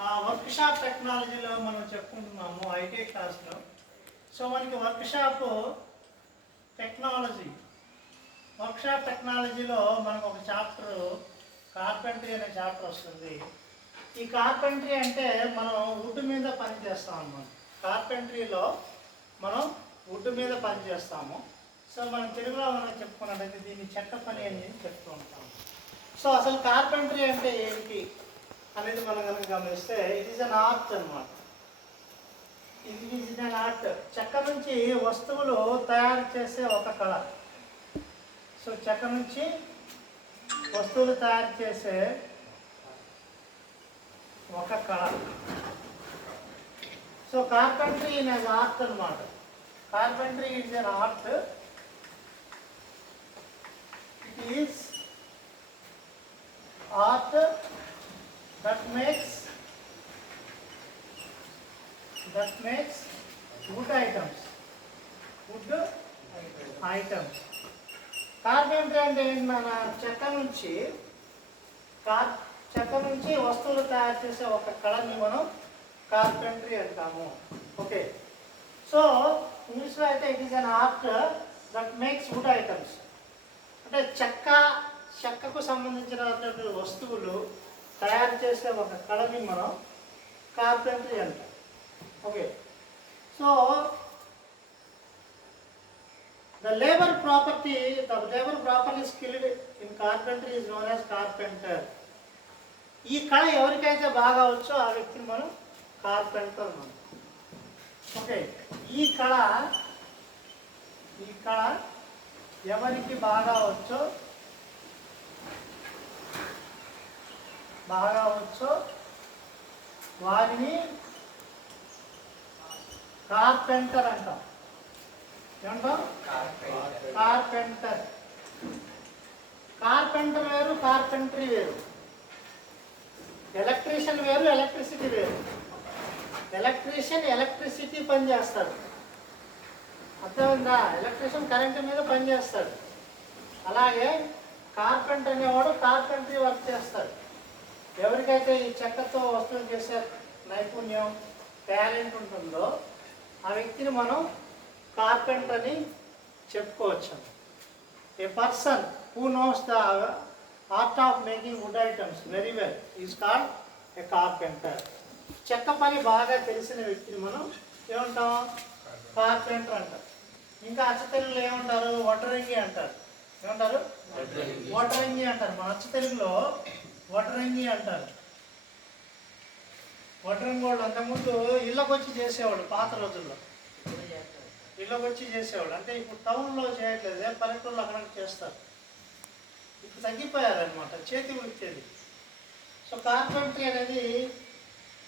ఆ work shop టెక్నాలజీలో మనం చెప్పుకుంటున్నాము ఐటీ క్లాస్లో. సో మనకి workshop technology. Workshop టెక్నాలజీలో మనకు ఒక చాప్టర్ కార్పెంటరీ అనే చాప్టర్ వస్తుంది. ఈ కార్పెంటరీ అంటే మనం వుడ్ మీద పని చేస్తాం అనమాట కార్పెంటరీలో మనం వుడ్ మీద పని చేస్తాము. సో మనం తెలుగులో మనం చెప్పుకున్నట్టయితే దీన్ని చెక్క పని అని చెప్తూ ఉంటాము. సో అసలు కార్పెంటరీ అంటే ఏంటి? అనేది మనం కనుక గమనిస్తే ఇట్ ఈస్ అన్ ఆర్ట్ అనమాట ఇట్ ఈజ్ అన్ ఆర్ట్ చెక్క నుంచి వస్తువులు తయారు చేసే ఒక కళ. సో చెక్క నుంచి వస్తువులు తయారు చేసే ఒక కళ. So carpentry in an art అనమాట carpentry is an art it is art that makes that makes wood items. Wood items. కార్బన్ అంటే మన చెక్క నుంచి కార్ చెక్క నుంచి వస్తువులు తయారు చేసే ఒక కళని మనం కార్పెంటరీ అంటాము. ఓకే సో ఇంగ్లీష్లో అయితే it is an art that makes wood items అంటే చెక్క చెక్కకు సంబంధించినటువంటి వస్తువులు తయారు చేసే ఒక కళని మనం కార్పెంటరీ అంటాం. Okay so the labour property the labour properly skilled in carpentry is known as carpenter ఈ కళ ఎవరికైతే బాగా వచ్చో ఆ వ్యక్తిని మనం కార్పెంటర్ మనం ఓకే ఈ కళ ఈ కళ ఎవరికి బాగా వచ్చో బాగా వచ్చో వారిని కార్పెంటర్ అంటాం. ఏమంటాం? కార్పెంటర్. కార్పెంటర్ వేరు కార్పెంటరీ వేరు. ఎలక్ట్రీషియన్ వేరు ఎలక్ట్రిసిటీ వేరు. ఎలక్ట్రీషియన్ ఎలక్ట్రిసిటీ పని చేస్తాడు. అర్థమైందా? ఎలక్ట్రీషియన్ కరెంటు మీద పని చేస్తాడు. అలాగే కార్పెంటర్ అనేవాడు కార్పెంటరీ వర్క్ చేస్తాడు. ఎవరికైతే ఈ చెక్కతో వస్తువులు చేసే నైపుణ్యం టాలెంట్ ఉంటుందో ఆ వ్యక్తిని మనం కార్పెంటర్ అని చెప్పుకోవచ్చు. A person who knows the art of making wood items very well is called a carpenter. చెక్క పని బాగా తెలిసిన వ్యక్తిని మనం ఏమంటాం? కార్పెంటర్ అంటారు ఇంకా అచ్చ తెలుగులో ఏమంటారు? వటరంగి అంటారు. ఏమంటారు? వటరంగి అంటారు. మన అచ్చ తెలుగులో వటరంగి అంటారు. వటరంగి వాళ్ళు అంతకుముందు ఇళ్ళకి వచ్చి చేసేవాళ్ళు పాత రోజుల్లో. ఇళ్ళకి వచ్చి చేసేవాళ్ళు. అంటే ఇప్పుడు టౌన్లో చేయట్లేదు పల్లెటూళ్ళు అక్కడ చేస్తారు. ఇప్పుడు తగ్గిపోయారనమాట చేతి వృత్తి సో కార్పెంటరీ అనేది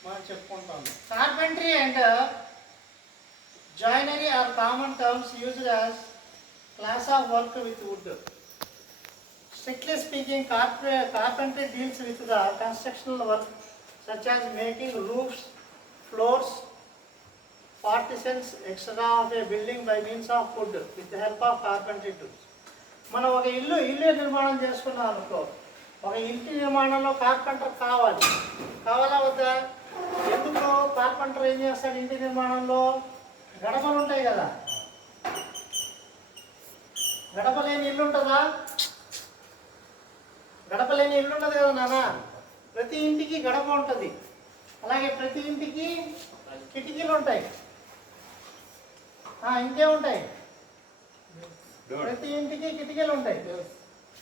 మనం చెప్పుకుంటాం. Carpentry and joinery are common terms used as class of work with wood. Strictly speaking, carpentry deals with the constructional work such as making roofs, floors, partitions extra of a building by means of food with help of carpentry tools మనం ఒక ఇల్లు ఇల్లు నిర్మాణం చేసుకున్నాం అనుకో ఒక ఇంటి నిర్మాణంలో కార్పెంటర్ కావాలి కావాలా వద్దా ఎందుకు కార్పెంటర్ ఏం చేస్తాడు ఇంటి నిర్మాణంలో గడపలు ఉంటాయి కదా గడపలేని ఇల్లు ఉంటుందా గడప లేని ఇల్లు ఉండదు కదా నాన్న ప్రతి ఇంటికి గడప ఉంటుంది. అలాగే ప్రతి ఇంటికి కిటికీలు ఉంటాయి. ఆ, ఇంకేముంటాయి ప్రతి ఇంటికి కిటికీలు ఉంటాయి.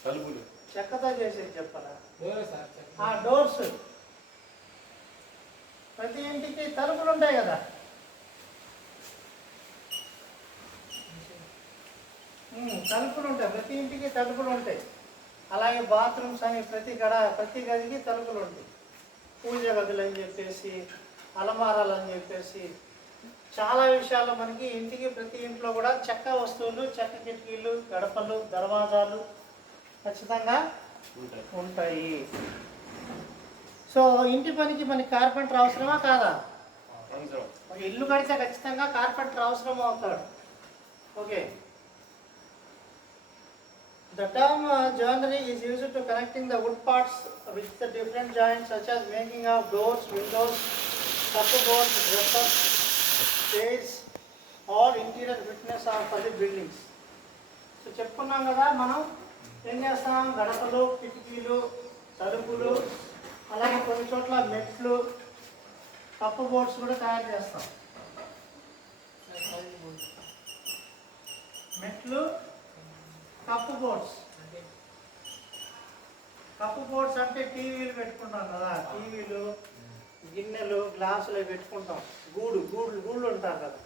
తలుపులు. చెక్కతో చేసేది చెప్పరా? ఆ డోర్స్. ప్రతి ఇంటికి తలుపులు ఉంటాయి కదా. ఉమ్, తలుపులు ఉంటాయి. ప్రతి ఇంటికి తలుపులు ఉంటాయి. అలాగే బాత్రూమ్స్ అని ప్రతి గడ ప్రతి గదికి తలుపులు ఉంటాయి. పూజ గదులు అని చెప్పేసి అలమారాలు అని చెప్పేసి చాలా విషయాల్లో మనకి ఇంటికి ప్రతి ఇంట్లో కూడా చెక్క వస్తువులు చెక్క కిటికీలు గడపలు దర్వాజాలు ఖచ్చితంగా ఉంటాయి. సో ఇంటి పనికి మనకి కార్పెంటర్ అవసరమా కాదా? ఇల్లు కడితే ఖచ్చితంగా కార్పెంటర్ అవసరం అవుతాడు okay. The term uh, joinery is used to connecting the wood parts with the different joints such as making of doors, windows, cupboards, dressers, chairs, or interior fitness of public buildings. So చెప్పుకున్నాం కదా మనం ఏం చేస్తాం గడపలు కిటికీలు తలుపులు అలాగే కొన్ని చోట్ల మెట్లు కప్పు బోర్డ్స్ కూడా తయారు చేస్తాం మెట్లు కప్పు బోర్డ్స్. కప్పు బోర్డ్స్ అంటే టీవీలు పెట్టుకుంటాం కదా టీవీలు గిన్నెలు గ్లాసులు అవి పెట్టుకుంటాం. గూడు గూడు గూళ్ళు ఉంటారు కదా.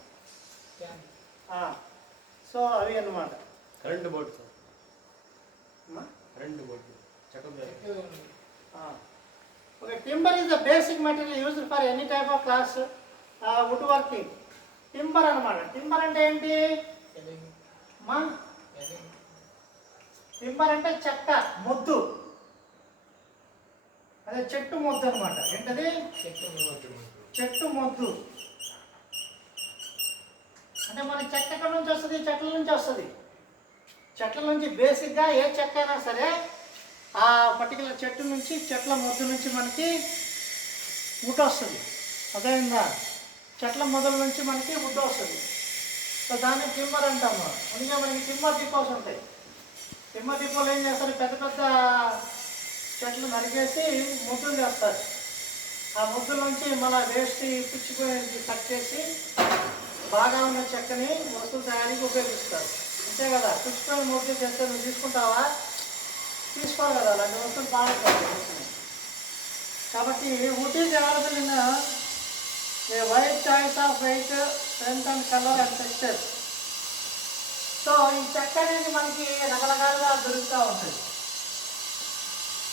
ఆ, సో అవి అన్నమాట. Current board? Current board. Okay, timber is the basic material used for any type of class uh, woodworking. Timber అన్నమాట. టింబర్ అంటే ఏంటి? మా? టింబర్ అంటే చెక్క మొద్దు. అదే చెట్టు మొద్దు అనమాట ఏంటది? చెట్టు మొద్దు అంటే మన చెక్క ఎక్కడి నుంచి వస్తుంది? చెట్ల నుంచి వస్తుంది. చెట్ల నుంచి బేసిక్గా ఏ చెక్క అయినా సరే ఆ పర్టికులర్ చెట్టు నుంచి చెట్ల మొద్దు నుంచి మనకి వుడ్ వస్తుంది. అదేందా చెట్ల మొదల నుంచి మనకి వుడ్ వస్తుంది. సో దాన్ని టిమ్మర్ అంటాము. అందుకే మనకి టిమ్మర్ డిపోస్ ఉంటాయి టిమ్మర్ దీపాలు ఏం చేస్తారు? పెద్ద పెద్ద చెట్లు నరికేసి ముద్దులు చేస్తారు ఆ ముద్దుల నుంచి మన వేస్ట్ పిచ్చిపోయి కట్ చేసి బాగా ఉన్న చెక్కని వస్తువులు తయారీకి ఉపయోగిస్తారు. అంతే కదా? పిచ్చిపోయిన ముద్దు చేస్తే నువ్వు తీసుకుంటావా? తీసుకోవాలి కదా? అలాంటి వస్తువులు బాగా కాబట్టి Ooty is white choice of white strength and colour and texture so ఈ చెక్క అనేది మనకి రకరకాలుగా దొరుకుతూ ఉంటుంది.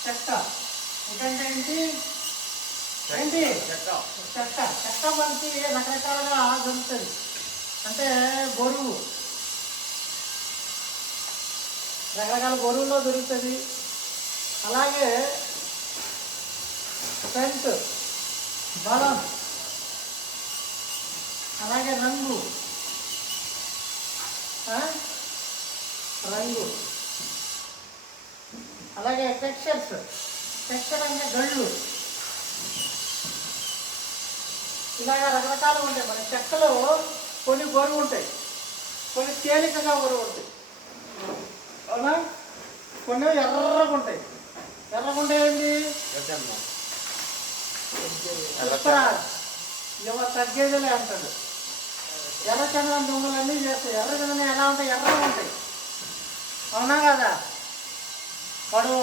చెక్క. ఏంటంటే ఏంటి? ఏంటి? చెక్క. చెక్క. చెక్క మనకి రకరకాలుగా దొరుకుతుంది. అంటే బరువు. రకరకాల బరువులో దొరుకుతుంది. అలాగే స్ట్రెంత్ బలం అలాగే రంగు? రంగు. అలాగే టెక్స్చర్స్ టెక్స్చర్ అంటే గళ్ళు. ఇలాగ రకరకాలు ఉంటాయి. మన చెక్కలో కొన్ని బరువు ఉంటాయి. కొన్ని తేలికగా బరువు ఉంటాయి. అవునా? కొన్ని ఎర్రగా ఉంటాయి. ఎర్రగా ఉంటాయి ఏంటి? ఎర్రచందనం. పుష్పరాజ్ ఎవరు తగ్గేదిలే అంటాడు. ఎర్రచందనం దొంగలన్నీ చేస్తాయి. ఎర్రచందనం ఎలా ఉంటాయి? ఎర్రగా ఉంటాయి. అవునా కదా? వాడు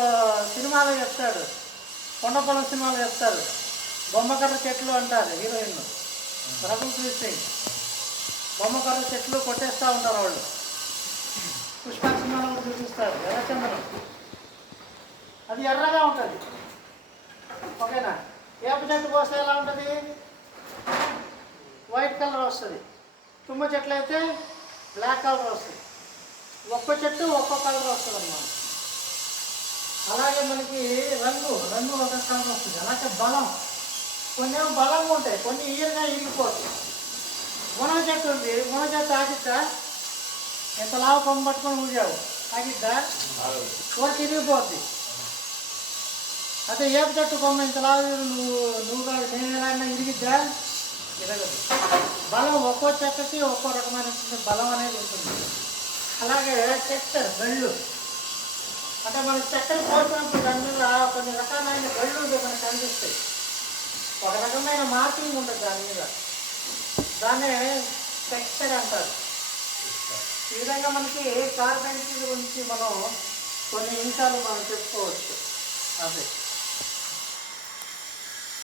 సినిమాలో చెప్తాడు. కొండపొలం సినిమాలో చెప్తారు బొమ్మకర్ర చెట్లు అంటారు హీరోయిన్ రఘుప్రీత్ సింగ్ బొమ్మకర్ర చెట్లు కొట్టేస్తూ ఉంటారు వాళ్ళు. పుష్ప సినిమాలో కూడా చూపిస్తారు. ఎర్రచందనం అది ఎర్రగా ఉంటుంది. ఓకేనా? వేప చెట్టు పోస్తే ఎలా ఉంటుంది? వైట్ కలర్ వస్తుంది. తుమ్మ చెట్లు అయితే బ్లాక్ కలర్ వస్తుంది ఒక్క చెట్టు ఒక్కో కలర్ వస్తుంది అన్నమాట. అలాగే మనకి రంగు రంగు ఒక కలర్ వస్తుంది. అలాగే బలం. కొన్ని ఏమో బలంగా ఉంటాయి కొన్ని ఈయనగా ఇరిగిపోతాయి మున చెట్టు ఉంది. మున చెట్టు ఆగిద్దా ఎంత లావు కొమ్మ పట్టుకొని ఊగావు? ఆగిద్దా? ఆగదు. ఇరిగిపోద్ది అదే ఏప చెట్టు కొమ్మ ఇంత లావు నువ్వు నువ్వు నేను ఎలా ఇరిగిద్దా? ఇరగదు. బలం ఒక్కో చెక్కకి ఒక్కో రకమైనటువంటి బలం అనేది ఉంటుంది. అలాగే చెక్కర్ గళ్ళు అంటే మనం చక్కెర పోసినప్పుడు దాని మీద కొన్ని రకాలైన గళ్ళు మనకు కనిపిస్తాయి. ఒక రకమైన మార్కింగ్ ఉంటుంది దాని మీద. దాన్నే టెక్స్చర్ అంటారు. ఈ విధంగా మనకి కార్పెంటరీ గురించి మనం కొన్ని నిమిషాలు మనం చెప్పుకోవచ్చు. అదే.